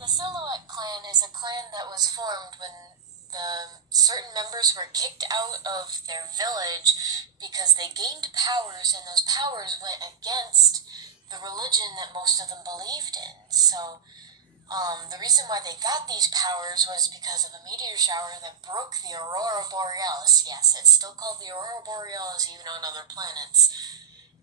The Silhouette clan is a clan that was formed when the certain members were kicked out of their village because they gained powers, and those powers went against the religion that most of them believed in. So, the reason why they got these powers was because of a meteor shower that broke the Aurora Borealis. Yes, it's still called the Aurora Borealis even on other planets,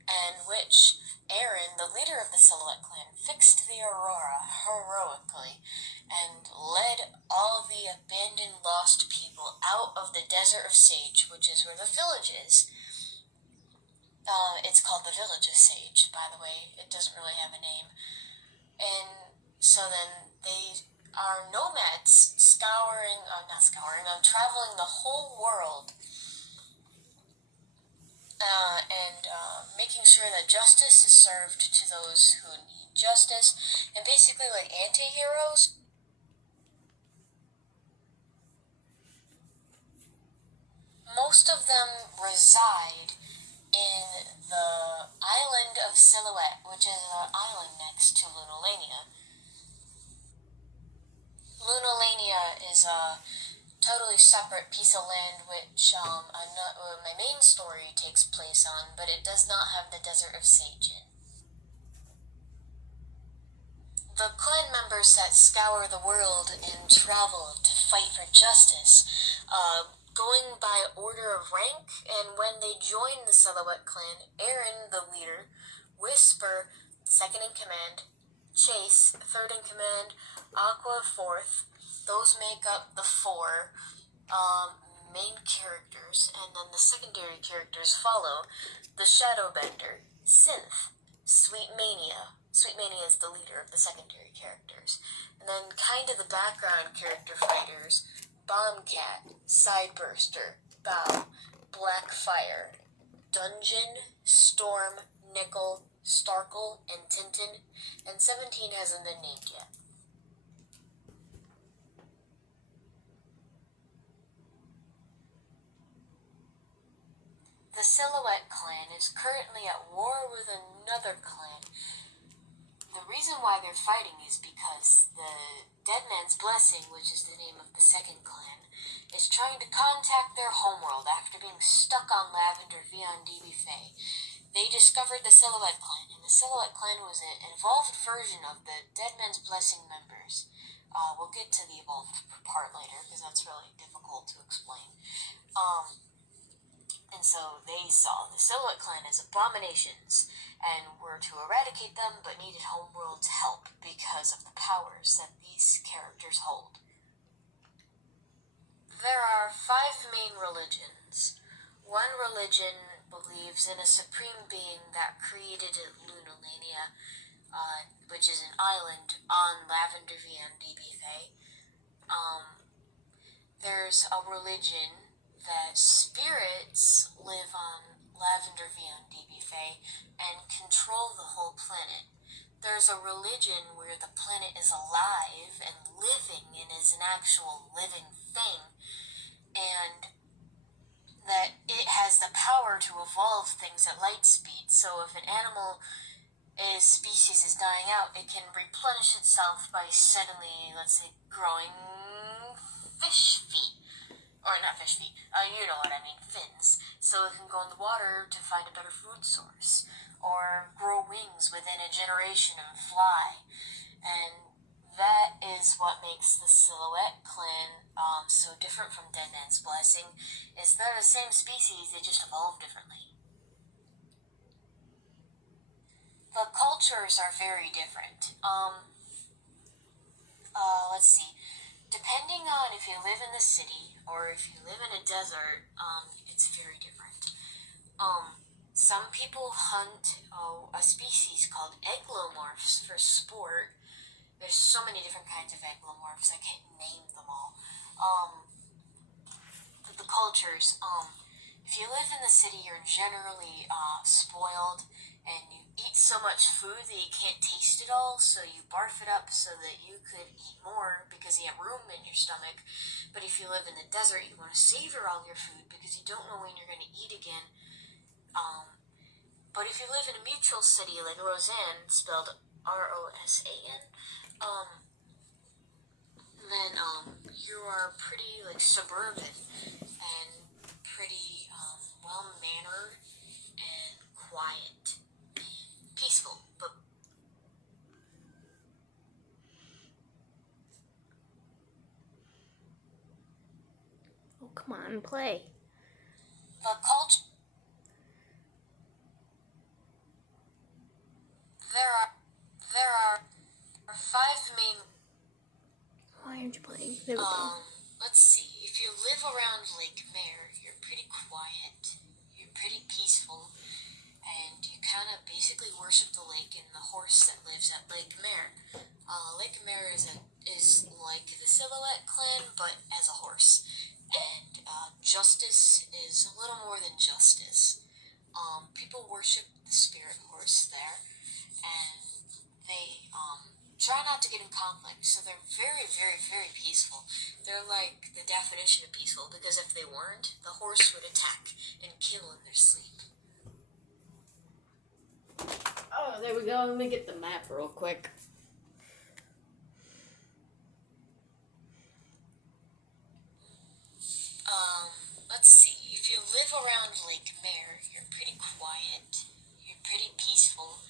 and which Aaron, the leader of the Silhouette clan, fixed the aurora heroically and led all of the abandoned lost people out of the Desert of Sage, which is where the village is. It's called the Village of Sage, by the way. It doesn't really have a name. And so then they are nomads traveling the whole world and making sure that justice is served to those who need justice, and basically like anti-heroes. Most of them reside in the island of Silhouette, which is an island next to Lunalania. Lunalania is a totally separate piece of land which my main story takes place on, but it does not have the Desert of Sage in. The clan members that scour the world and travel to fight for justice, going by order of rank, and when they join the Silhouette clan, Aaron, the leader, Whisper, second in command, Chase, third in command, Aqua, fourth. Those make up the four main characters, and then the secondary characters follow: the Shadowbender, Synth, Sweet Mania. Sweet Mania is the leader of the secondary characters. And then kind of the background character fighters: Bombcat, Sideburster, Bow, Blackfire, Dungeon, Storm, Nickel, Starkle, and Tintin, and 17 hasn't been named yet. The Silhouette clan is currently at war with another clan. The reason why they're fighting is because the Dead Man's Blessing, which is the name of the second clan, is trying to contact their homeworld after being stuck on Lavender via on DB Fae. They discovered the Silhouette clan, and the Silhouette clan was an evolved version of the Dead Man's Blessing members. We'll get to the evolved part later, because that's really difficult to explain. And so they saw the Silhouette clan as abominations and were to eradicate them, but needed Homeworld's help because of the powers that these characters hold. There are 5 main religions. One religion believes in a supreme being that created Lunalania, which is an island on Lavender V and DB Fae. There's a religion that spirits live on Lavender V and DB Fae and control the whole planet. There's a religion where the planet is alive and living and is an actual living thing, and that it has the power to evolve things at light speed. So if an animal species is dying out, it can replenish itself by suddenly, let's say, growing fish feet. Or not fish feet, you know what I mean, fins. So it can go in the water to find a better food source, or grow wings within a generation and fly. And that is what makes the Silhouette clan so different from Dead Man's Blessing, is they're the same species, they just evolve differently. The cultures are very different. Let's see. Depending on if you live in the city or if you live in a desert, it's very different. Some people hunt a species called eglomorphs for sport. There's so many different kinds of eglomorphs, I can't name them all. The cultures, if you live in the city, you're generally spoiled, and you eat so much food that you can't taste it all, so you barf it up so that you could eat more because you have room in your stomach. But if you live in the desert, you want to savor all your food because you don't know when you're going to eat again. But if you live in a mutual city like Roseanne, spelled Rosan, you are pretty like suburban and pretty well-mannered and quiet and peaceful, but Oh, come on, play. the culture. There are five main. Why aren't you playing? There we go. Let's see. If you live around Lake Mare, you're pretty quiet. You're pretty peaceful, and you kind of basically worship the lake and the horse that lives at Lake Mare. Lake Mare is like the Silhouette clan, but as a horse. And Justice is a little more than justice. People worship the spirit horse there, and they try not to get in conflict. So they're very, very, very peaceful. They're like the definition of peaceful, because if they weren't, the horse would attack and kill in their sleep. Oh, there we go. Let me get the map real quick. Let's see. If you live around Lake Mare, you're pretty quiet. You're pretty peaceful,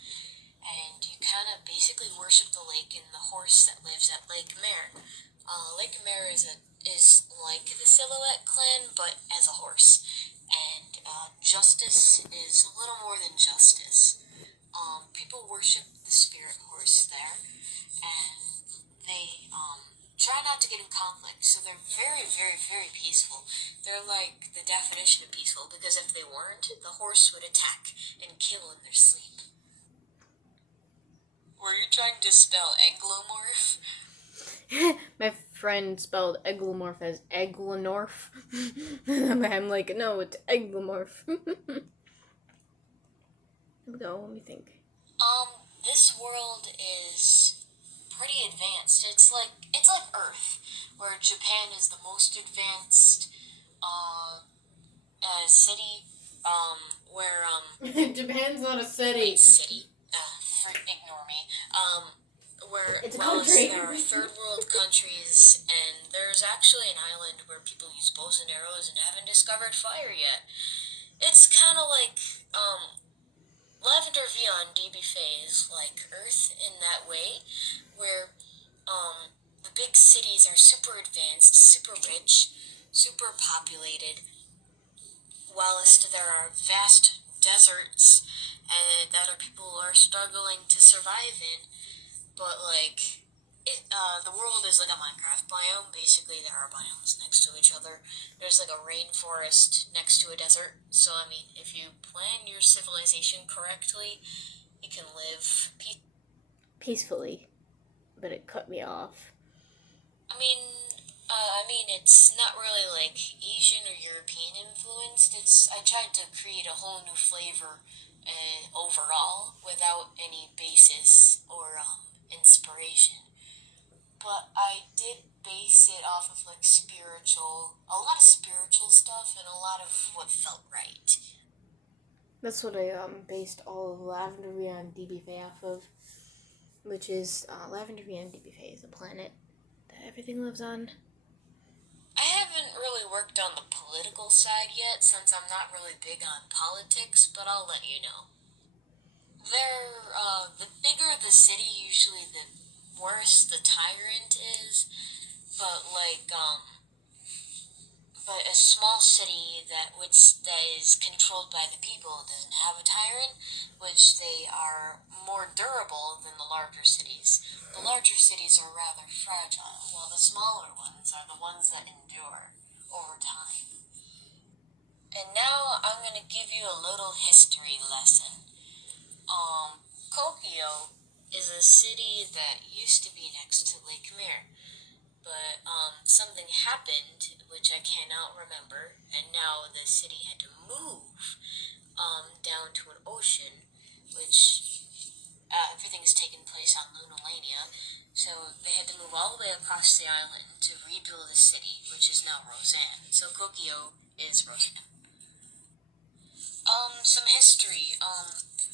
and you kind of basically worship the lake and the horse that lives at Lake Mare. Lake Mare is like the Silhouette clan, but as a horse. And Justice is a little more than justice. People worship the spirit horse there, and they try not to get in conflict. So they're very, very, very peaceful. They're like the definition of peaceful, because if they weren't, the horse would attack and kill in their sleep. Were you trying to spell Eglomorph? My friend spelled Egglomorph as Eglanorph. I'm like, no, it's Egglomorph. Here we go. Let me think. This world is pretty advanced. It's like Earth, where Japan is the most advanced city. Where Japan's not a city. Ignore me. Where It's a country. There are third world countries, and there's actually an island where people use bows and arrows and haven't discovered fire yet. It's kind of like Lavender Beyond DB is like Earth in that way, where the big cities are super advanced, super rich, super populated, whilst there are vast deserts and that our people are struggling to survive in. But like the world is like a Minecraft biome. Basically, there are biomes next to each other. There's like a rainforest next to a desert. So I mean, if you plan your civilization correctly, you can live Peacefully, but it cut me off. I mean, it's not really like Asian or European influenced. I tried to create a whole new flavor overall without any basis or inspiration. But I did base it off of like a lot of spiritual stuff and a lot of what felt right. That's what I based all of Lavender Beyond DBFA off of, which is Lavender Beyond DBFA is a planet that everything lives on. I haven't really worked on the political side yet, since I'm not really big on politics, but I'll let you know. The bigger the city, usually the worse the tyrant is, but but a small city that is controlled by the people doesn't have a tyrant, which they are more durable than the larger cities. The larger cities are rather fragile, while the smaller ones are the ones that endure over time. And now I'm going to give you a little history lesson. Kokyo is a city that used to be next to Lake Mare, but something happened which I cannot remember, and now the city had to move down to an ocean, which everything is taking place on Lunalania. So they had to move all the way across the island to rebuild a city, which is now Roseanne. So Kokyo is Roseanne. Some history.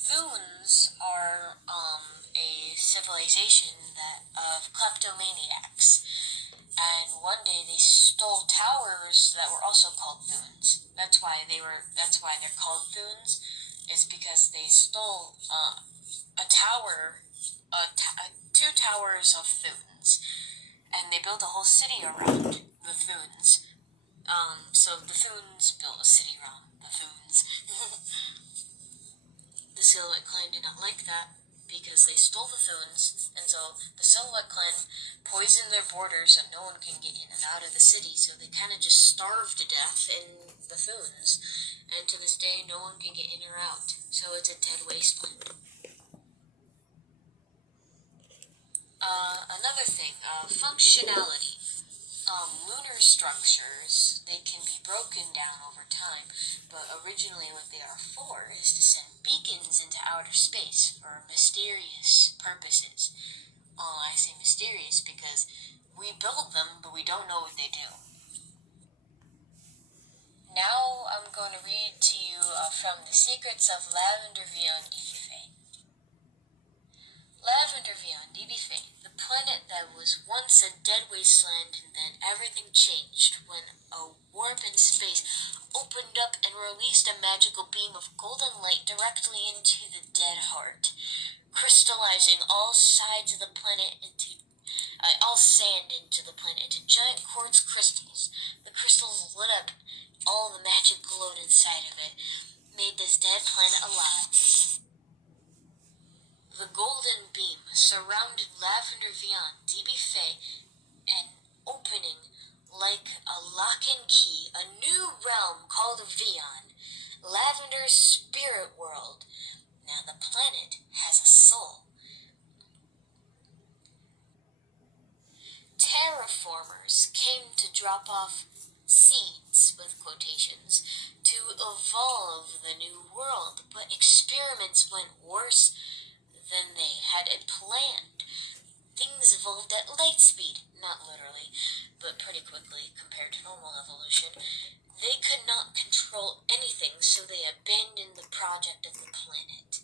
Thunes are a civilization of kleptomaniacs, And one day they stole towers that were also called Thunes. That's why they're called Thunes, is because they stole a tower, two towers of Thunes, and they built a whole city around the Thunes. So the Thunes built a city around the Thunes. The Silhouette Clan did not like that because they stole the Thunes, and so the Silhouette Clan poisoned their borders so no one can get in and out of the city, so they kind of just starved to death in the Thunes, and to this day no one can get in or out, so it's a dead wasteland. Another thing, functionality. Lunar structures, they can be broken down over time, but originally what they are for is to send beacons into outer space for mysterious purposes. I say mysterious because we build them, but we don't know what they do. Now I'm going to read to you from The Secrets of Lavender Beyond DBFA. Lavender Beyond DBFA, the planet that was once a dead wasteland, and then everything changed when a warp in space opened up and released a magical beam of golden light directly into the dead heart, crystallizing all sides of the planet into all sand into the planet into giant quartz crystals. The crystals lit up, all the magic glowed inside of it, made this dead planet alive. The golden beam surrounded Lavender Beyond DBFA, and opening like a lock and key, a new realm called Vion, Lavender's spirit world. Now the planet has a soul. Terraformers came to drop off seeds, with quotations, to evolve the new world, but experiments went worse than they had planned. Things evolved at light speed, not literally, but pretty quickly compared to normal evolution. They could not control anything, so they abandoned the project of the planet.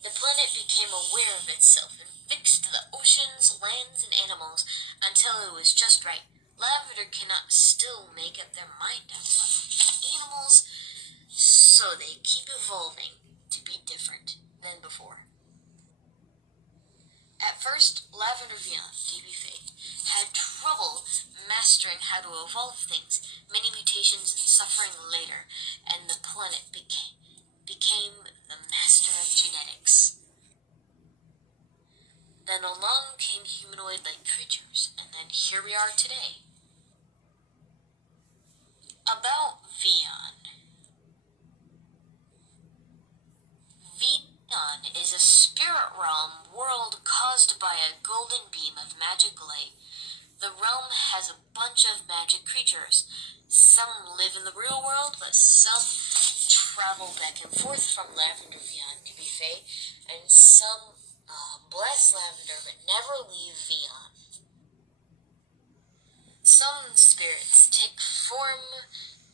The planet became aware of itself and fixed the oceans, lands, and animals until it was just right. Lavender cannot still make up their mind on what animals, so they keep evolving to be different than before. At first, Lavender Beyond DBFA had trouble mastering how to evolve things, many mutations and suffering later, and the planet became the master of genetics. Then along came humanoid-like creatures, and then here we are today. About Vion. Vion is a spirit realm world caused by a golden beam of magic light. The realm has a bunch of magic creatures. Some live in the real world, but some travel back and forth from Lavender Beyond DBFA, and some bless Lavender but never leave Vion. Some spirits take form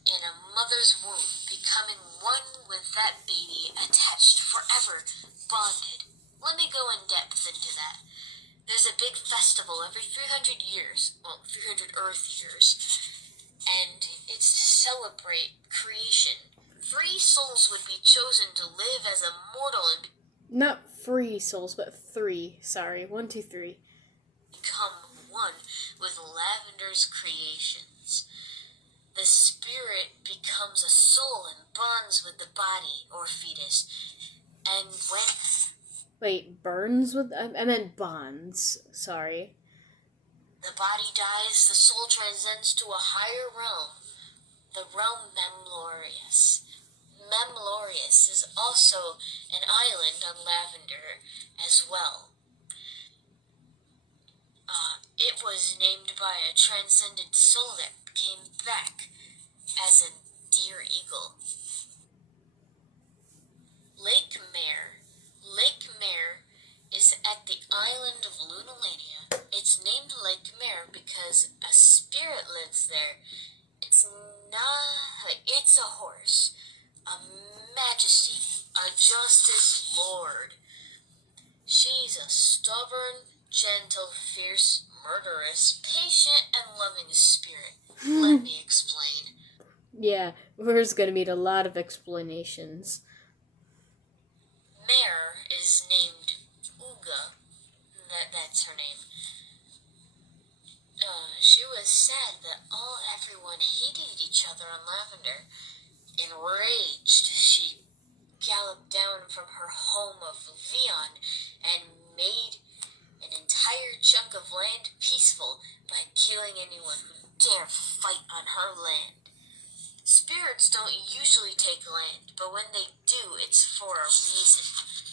in a mother's womb, becoming one with that baby, attached forever, bonded. Let me go in depth into that. There's a big festival every 300 years, 300 Earth years, and it's to celebrate creation. 3 souls would be chosen to live as a mortal and Not 3 souls, but 3. Sorry, 1, 2, 3. become one with Lavender's creations. The spirit becomes a soul and bonds with the body or fetus. And when... Wait, burns with... I meant bonds. Sorry. the body dies, the soul transcends to a higher realm, the realm Memlorius. Memlorius is also an island on Lavender as well. It was named by a transcendent soul that came back as a deer eagle. Lake Mare. Lake Mare is at the island of Lunalania. It's named Lake Mare because a spirit lives there. It's a horse, a majesty, a justice lord. She's a stubborn, gentle, fierce murderous, patient, and loving spirit. Let me explain. Yeah, we're gonna need a lot of explanations. Mare is named Uga. That's her name. She was sad that everyone hated each other on Lavender. Enraged, she galloped down from her home of Vion and made an entire chunk of land peaceful by killing anyone who dare fight on her land. Spirits don't usually take land, but when they do, it's for a reason,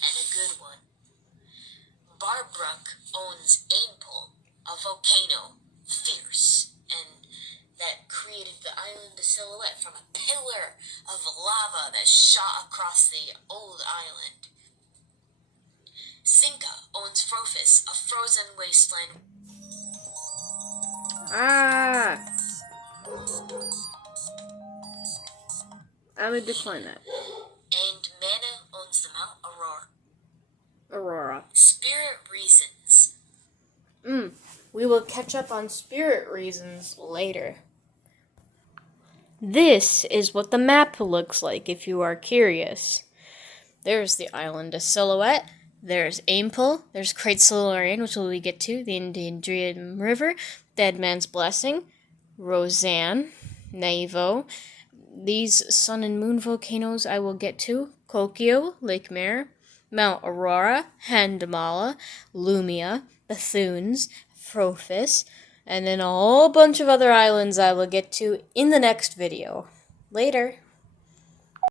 and a good one. Barbrook owns Ainpool, a volcano, fierce, and that created the island of Silhouette from a pillar of lava that shot across the old island. Zinka owns Frophis, a frozen wasteland. I'm gonna decline that. And Mana owns the Mount Aurora. Spirit reasons. We will catch up on spirit reasons later. This is what the map looks like if you are curious. There's the island of Silhouette. There's Ainpool. There's Crate Silurian, which we get to. The Indrian River. Dead Man's Blessing. Roseanne. Naivo. These sun and moon volcanoes I will get to. Kokio. Lake Mare. Mount Aurora. Handamala. Lumia. Bethunes. Frophis. And then a whole bunch of other islands I will get to in the next video. Later.